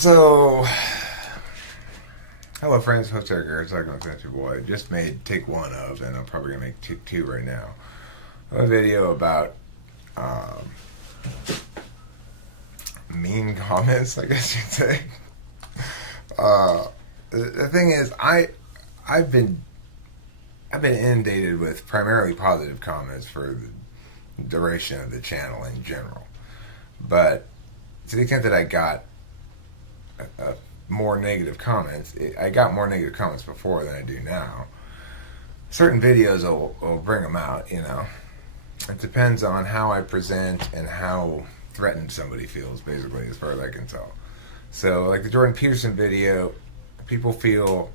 So, hello friends, host Eric here, talking with Country Boy. Just made take one of, and I'm probably going to make two right now. A video about mean comments, I guess you'd say. The thing is, I've been inundated with primarily positive comments for the duration of the channel in general. But to the extent that I got more negative comments, I got more negative comments before than I do now. Certain videos will bring them out, you know. It depends on how I present and how threatened somebody feels, basically, as far as I can tell. So, like the Jordan Peterson video, people feel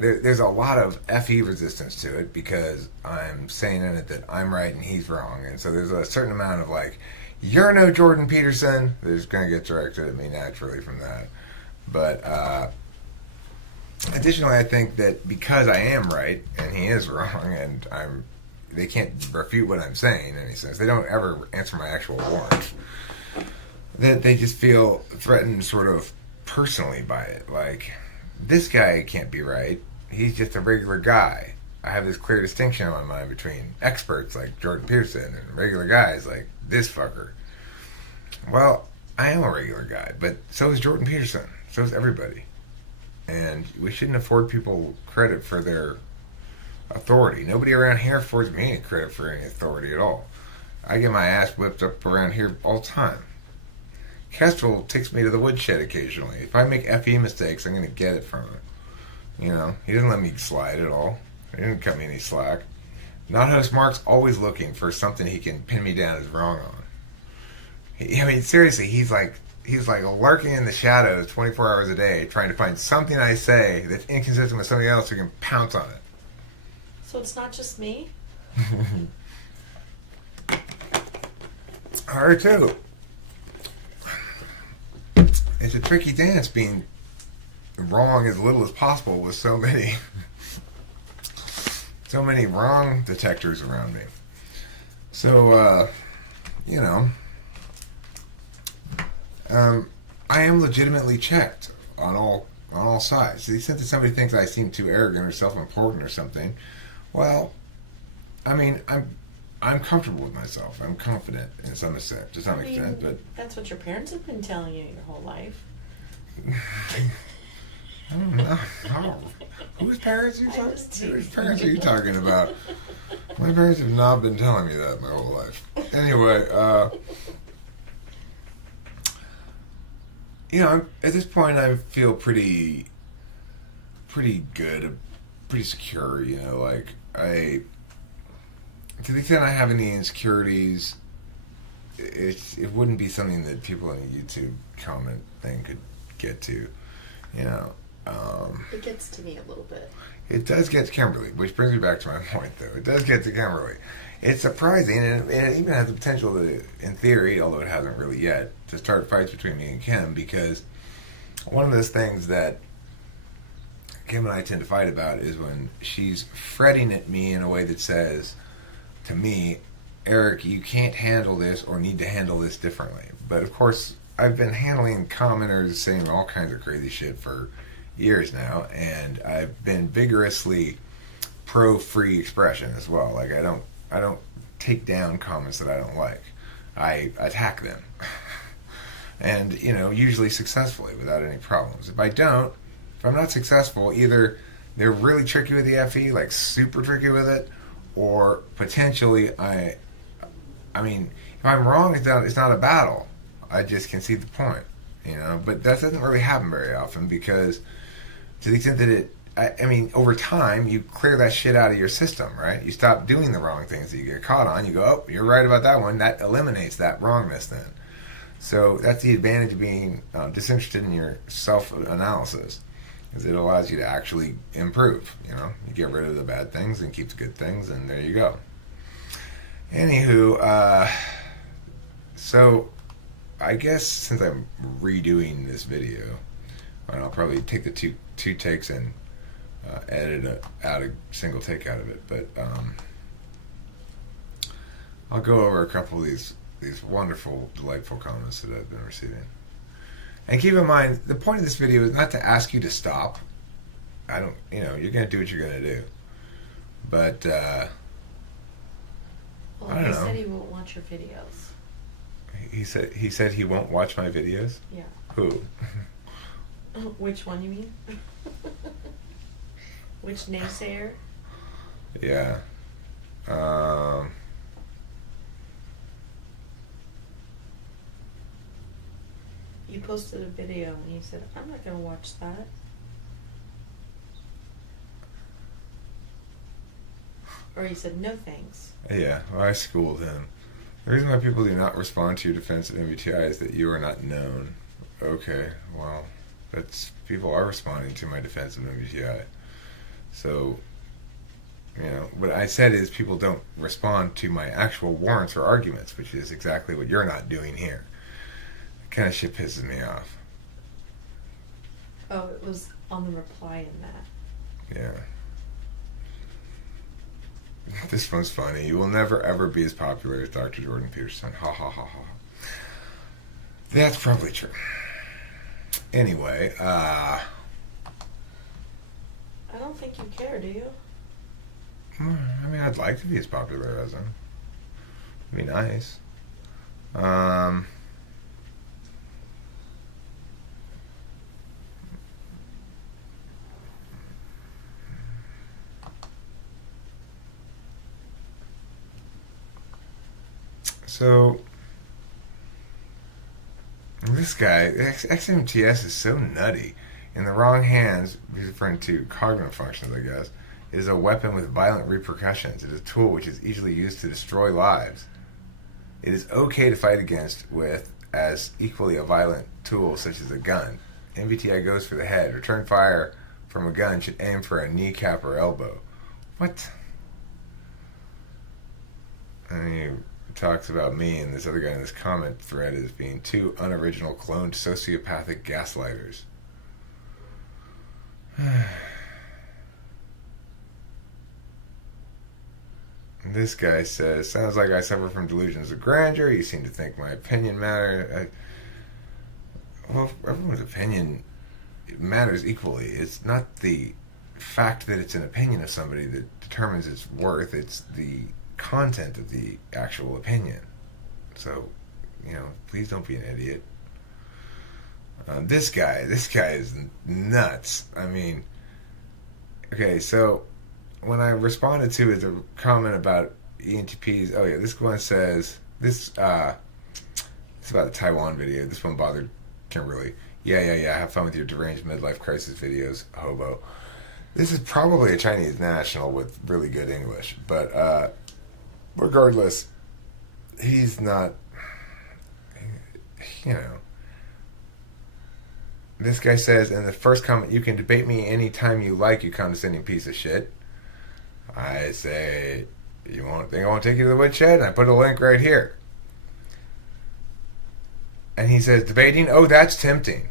there's a lot of FE resistance to it because I'm saying in it that I'm right and he's wrong. And so there's a certain amount of like, you're no Jordan Peterson, that's going to get directed at me naturally from that. But additionally, I think that because I am right and he is wrong, and they can't refute what I'm saying in any sense. They don't ever answer my actual warrants. That they just feel threatened sort of personally by it. Like, this guy can't be right. He's just a regular guy. I have this clear distinction in my mind between experts like Jordan Peterson and regular guys like this fucker. Well, I am a regular guy, but so is Jordan Peterson. So is everybody. And we shouldn't afford people credit for their authority. Nobody around here affords me any credit for any authority at all. I get my ass whipped up around here all the time. Kestrel takes me to the woodshed occasionally. If I make FE mistakes, I'm going to get it from him. You know, he doesn't let me slide at all. He didn't cut me any slack. Not host Mark's always looking for something he can pin me down as wrong on. I mean, seriously, he's like lurking in the shadows 24 hours a day, trying to find something I say that's inconsistent with somebody else who can pounce on it. So it's not just me? Her too. It's a tricky dance being wrong as little as possible with so many wrong detectors around me. So, you know, I am legitimately checked on all sides. To the extent that somebody thinks I seem too arrogant or self-important or something, well, I mean, I'm comfortable with myself. I'm confident in some extent, to some extent, but that's what your parents have been telling you your whole life. I don't know. Oh. Whose parents are you talking? Whose parents are you talking about? My parents have not been telling me that my whole life. Anyway, you know, at this point, I feel pretty good, pretty secure. You know, like to the extent I have any insecurities, it wouldn't be something that people in a YouTube comment thing could get to. You know. It gets to me a little bit. It does get to Kimberly, which brings me back to my point, though. It does get to Kimberly. It's surprising, and it even has the potential to, in theory, although it hasn't really yet, to start fights between me and Kim, because one of those things that Kim and I tend to fight about is when she's fretting at me in a way that says, to me, Eric, you can't handle this or need to handle this differently. But, of course, I've been handling commenters saying all kinds of crazy shit for years now, and I've been vigorously pro free expression as well. Like I don't take down comments that I don't like. I attack them. And, you know, usually successfully without any problems. If I'm not successful, either they're really tricky with the FE, like super tricky with it, or potentially I mean, if I'm wrong, it's not a battle. I just concede the point, you know. But that doesn't really happen very often because, to the extent that I mean, over time, you clear that shit out of your system, right? You stop doing the wrong things that you get caught on. You go, oh, you're right about that one. That eliminates that wrongness then. So that's the advantage of being disinterested in your self-analysis, is it allows you to actually improve, you know. You get rid of the bad things and keep the good things, and there you go. Anywho, so I guess since I'm redoing this video, and I'll probably take the two takes and edit out a single take out of it, but I'll go over a couple of these wonderful, delightful comments that I've been receiving. And keep in mind, the point of this video is not to ask you to stop. You're going to do what you're going to do. But, Well, I don't he know. said he won't watch your videos. he said he won't watch my videos? Yeah. Who? Which one you mean? Which naysayer? Yeah. You posted a video and you said, I'm not going to watch that. Or you said, no thanks. Yeah, well, I schooled him. The reason why people do not respond to your defense of MBTI is that you are not known. Okay, well, people are responding to my defense of MBTI. So, what I said is people don't respond to my actual warrants or arguments, which is exactly what you're not doing here. That kind of shit pisses me off. Oh, it was on the reply in that. Yeah. This one's funny. You will never ever be as popular as Dr. Jordan Peterson. Ha ha ha ha. That's probably true. Anyway, I don't think you care, do you? I mean, I'd like to be as popular as him. It'd be nice. So, this guy, XMTS is so nutty. In the wrong hands, he's referring to cognitive functions, I guess, it is a weapon with violent repercussions. It is a tool which is easily used to destroy lives. It is okay to fight against with as equally a violent tool such as a gun. MBTI goes for the head. Return fire from a gun should aim for a kneecap or elbow. What? And he talks about me and this other guy in this comment thread as being two unoriginal cloned sociopathic gaslighters. This guy says, sounds like I suffer from delusions of grandeur. You seem to think my opinion matters. Well, everyone's opinion matters equally. It's not the fact that it's an opinion of somebody that determines its worth. It's the content of the actual opinion. So, please don't be an idiot. This guy is nuts. I mean, okay, so when I responded to his comment about ENTPs, oh yeah, this one says, it's about the Taiwan video. This one bothered Kimberly. Yeah, have fun with your deranged midlife crisis videos, hobo. This is probably a Chinese national with really good English, but regardless, he's not, This guy says in the first comment, you can debate me anytime you like, you condescending piece of shit. I say, you won't think I won't take you to the woodshed? And I put a link right here. And he says, debating? Oh, that's tempting.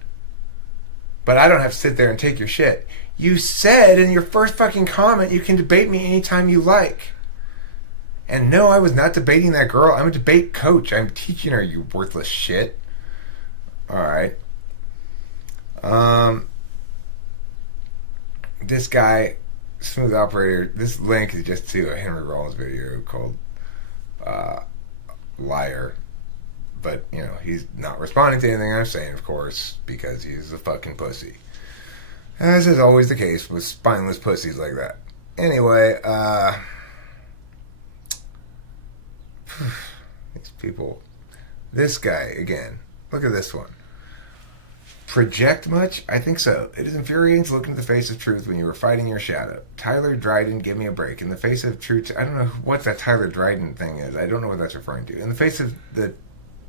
But I don't have to sit there and take your shit. You said in your first fucking comment, you can debate me anytime you like. And no, I was not debating that girl. I'm a debate coach. I'm teaching her, you worthless shit. Alright. This guy, Smooth Operator, this link is just to a Henry Rollins video called Liar. But, he's not responding to anything I'm saying, of course, because he's a fucking pussy. As is always the case with spineless pussies like that. Anyway, these people. This guy, again, look at this one. Project much? I think so. It is infuriating to look into the face of truth when you were fighting your shadow. Tyler Dryden, give me a break. In the face of truth, I don't know what that Tyler Dryden thing is. I don't know what that's referring to. In the face of the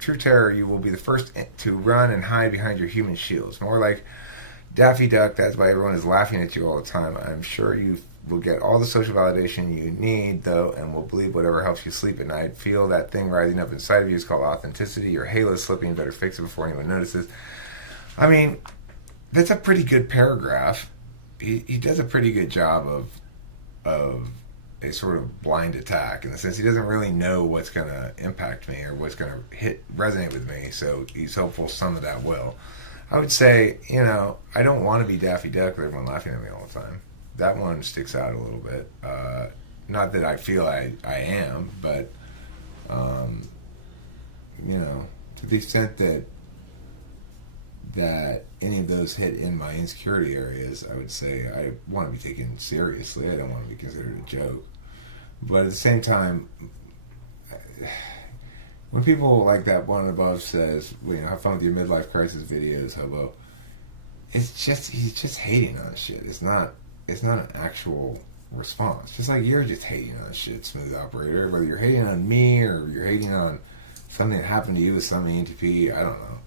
true terror, you will be the first to run and hide behind your human shields. More like Daffy Duck, that's why everyone is laughing at you all the time. I'm sure you will get all the social validation you need, though, and will believe whatever helps you sleep at night. Feel that thing rising up inside of you is called authenticity. Your halo is slipping. Better fix it before anyone notices. I mean, that's a pretty good paragraph. He does a pretty good job of a sort of blind attack in the sense he doesn't really know what's going to impact me or what's going to resonate with me. So he's hopeful some of that will. I would say, I don't want to be Daffy Duck with everyone laughing at me all the time. That one sticks out a little bit. Not that I feel I am, but, to the extent that any of those hit in my insecurity areas, I would say I want to be taken seriously. I don't want to be considered a joke. But at the same time, when people like that one above says, have fun with your midlife crisis videos, hobo, he's just hating on shit. It's not an actual response. Just like you're just hating on shit, smooth operator. Whether you're hating on me or you're hating on something that happened to you with some ENTP, I don't know.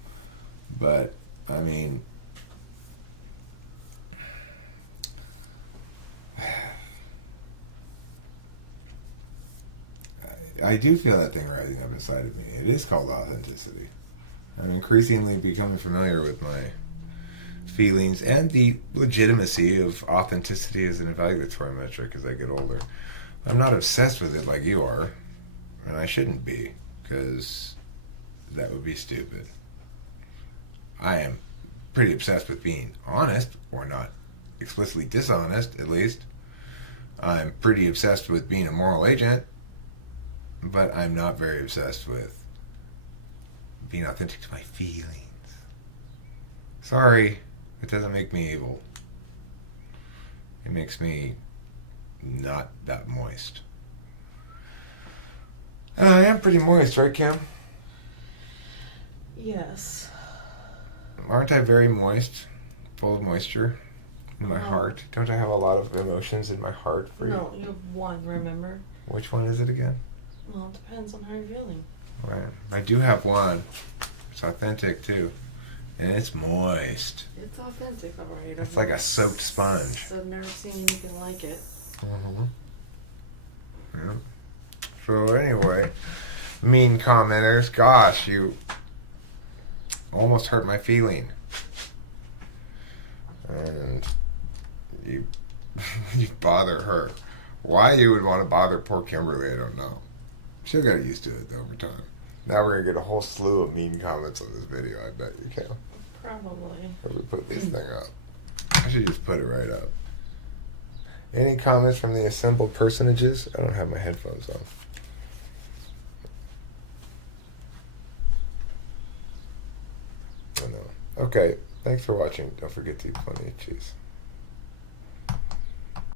But I mean, I do feel that thing rising up inside of me. It is called authenticity. I'm increasingly becoming familiar with my feelings and the legitimacy of authenticity as an evaluatory metric as I get older. I'm not obsessed with it like you are, and I shouldn't be, because that would be stupid. I am pretty obsessed with being honest, or not explicitly dishonest, at least. I'm pretty obsessed with being a moral agent, but I'm not very obsessed with being authentic to my feelings. Sorry, it doesn't make me evil. It makes me not that moist. And I am pretty moist, right, Kim? Yes. Aren't I very moist? Full of moisture in my heart? Don't I have a lot of emotions in my heart for you? No, you have one, remember? Which one is it again? Well, it depends on how you're feeling. Right. I do have one. It's authentic, too. And it's moist. It's authentic, alright. It's like a soaked sponge. I've never seen anything like it. Mm-hmm. Yeah. So anyway, mean commenters, gosh, you almost hurt my feeling. And you you bother her. Why you would want to bother poor Kimberly, I don't know. She'll get used to it though over time. Now we're gonna get a whole slew of mean comments on this video, I bet you can. Probably. If we put this thing up. I should just put it right up. Any comments from the assembled personages? I don't have my headphones on. Oh no. Okay, thanks for watching. Don't forget to eat plenty of cheese.